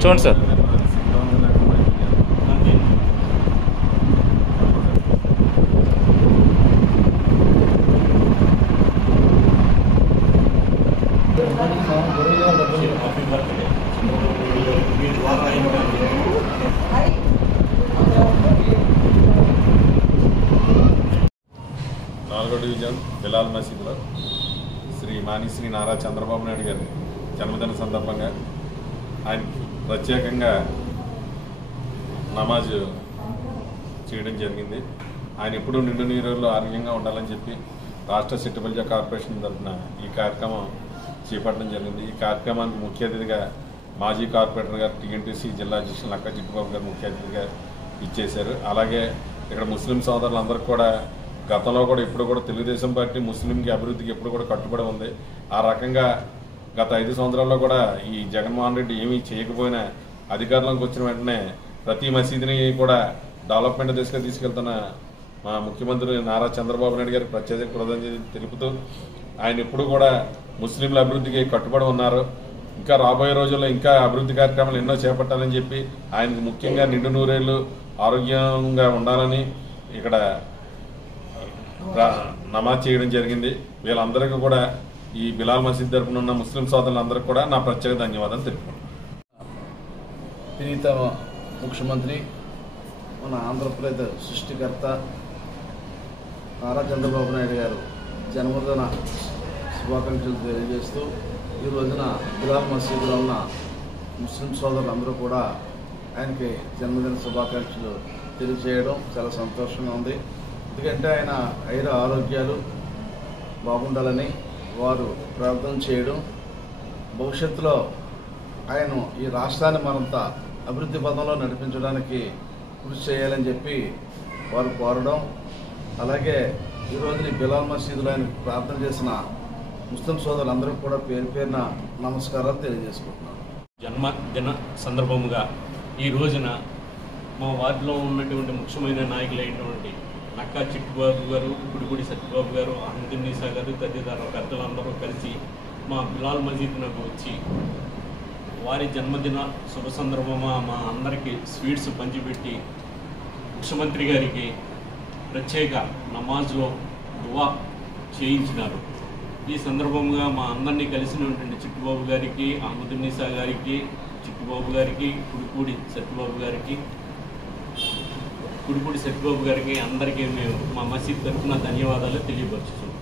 చూడండి సార్. నాలుగో డివిజన్ బిలాల్ మసీదులో శ్రీ నారా చంద్రబాబు నాయుడు గారి జన్మదిన సందర్భంగా ఆయనకి ప్రత్యేకంగా నమాజ్ చేయడం జరిగింది. ఆయన ఎప్పుడూ నిండు నీరులో ఆరోగ్యంగా ఉండాలని చెప్పి రాష్ట్ర సిట్టిబల్జా కార్పొరేషన్ తరఫున ఈ కార్యక్రమం చేపట్టడం జరిగింది. ఈ కార్యక్రమానికి ముఖ్య అతిథిగా మాజీ కార్పొరేటర్ గారు టీఎన్టీసీ జిల్లా అధ్యక్షులు నక్కా చిట్టుబాబు గారు ముఖ్య అతిథిగా ఇచ్చేశారు. అలాగే ఇక్కడ ముస్లిం సోదరులందరికీ కూడా గతంలో కూడా ఇప్పుడు కూడా తెలుగుదేశం పార్టీ ముస్లింకి అభివృద్ధికి ఎప్పుడు కూడా కట్టుబడి ఉంది. ఆ రకంగా గత 5 సంవత్సరాల్లో కూడా ఈ జగన్మోహన్ రెడ్డి ఏమీ చేయకపోయినా అధికారంలోకి వచ్చిన వెంటనే ప్రతి మసీదుని కూడా డెవలప్మెంట్ దిశగా తీసుకెళ్తున్న మా ముఖ్యమంత్రి నారా చంద్రబాబు నాయుడు గారికి ప్రత్యేక కృతజ్ఞతలు తెలుపుతూ ఆయన ఎప్పుడు కూడా ముస్లింల అభివృద్ధికి కట్టుబడి ఉన్నారు. ఇంకా రాబోయే రోజుల్లో ఇంకా అభివృద్ధి కార్యక్రమాలు ఎన్నో చేపట్టాలని చెప్పి ఆయనకు ముఖ్యంగా నిండు నూరేళ్లు ఆరోగ్యంగా ఉండాలని ఇక్కడ నమాజ్ చేయడం జరిగింది. వీళ్ళందరికీ కూడా ఈ బిలాల్ మసీద్ తరపున ఉన్న ముస్లిం సోదరులందరికీ కూడా నా ప్రత్యేక ధన్యవాదాలు తెలుపుతున్నాను. ప్రీతమ ముఖ్యమంత్రి మన ఆంధ్రప్రదేశ్ సృష్టికర్త నారా చంద్రబాబు నాయుడు గారు జన్మదిన శుభాకాంక్షలు తెలియజేస్తూ ఈ రోజున బిలాల్ మసీదులో ఉన్న ముస్లిం సోదరులందరూ కూడా ఆయనకి జన్మదిన శుభాకాంక్షలు తెలియజేయడం చాలా సంతోషంగా ఉంది. ఎందుకంటే ఆయన ఆరోగ్యాలు బాగుండాలని వారు ప్రార్థన చేయడం, భవిష్యత్తులో ఆయన ఈ రాష్ట్రాన్ని మరింత అభివృద్ధి పథంలో నడిపించడానికి కృషి చేయాలని చెప్పి వారు కోరడం, అలాగే ఈరోజు బిలాల్ మసీదులో ఆయన ప్రార్థన చేసిన ముస్లిం సోదరులందరికీ కూడా పేరు పేరున నమస్కారాలు తెలియజేసుకుంటున్నాను. జన్మదిన సందర్భముగా ఈ రోజున మా వార్డులో ఉన్నటువంటి ముఖ్యమైన నాయకులైనటువంటి నక్కా చిట్టుబాబు గారు, గుడిగుడి సత్యబాబు గారు, అహ్మదున్నీసా గారు తదితర పెద్దలందరూ కలిసి మా బిలాల్ మసీదునకు వచ్చి వారి జన్మదిన శుభ సందర్భంగా మా అందరికీ స్వీట్స్ పంచిపెట్టి ముఖ్యమంత్రి గారికి ప్రత్యేక నమాజ్లో దువా చేయించినారు. ఈ సందర్భంగా మా అందరినీ కలిసినటువంటి చిట్టుబాబు గారికి, అహ్మదున్నీసా గారికి, చిట్టుబాబు గారికి, గుడిగుడి సత్యబాబు గారికి అందరికీ మేము మా మసీద్ తరఫున ధన్యవాదాలు తెలియపరుచుతున్నాం.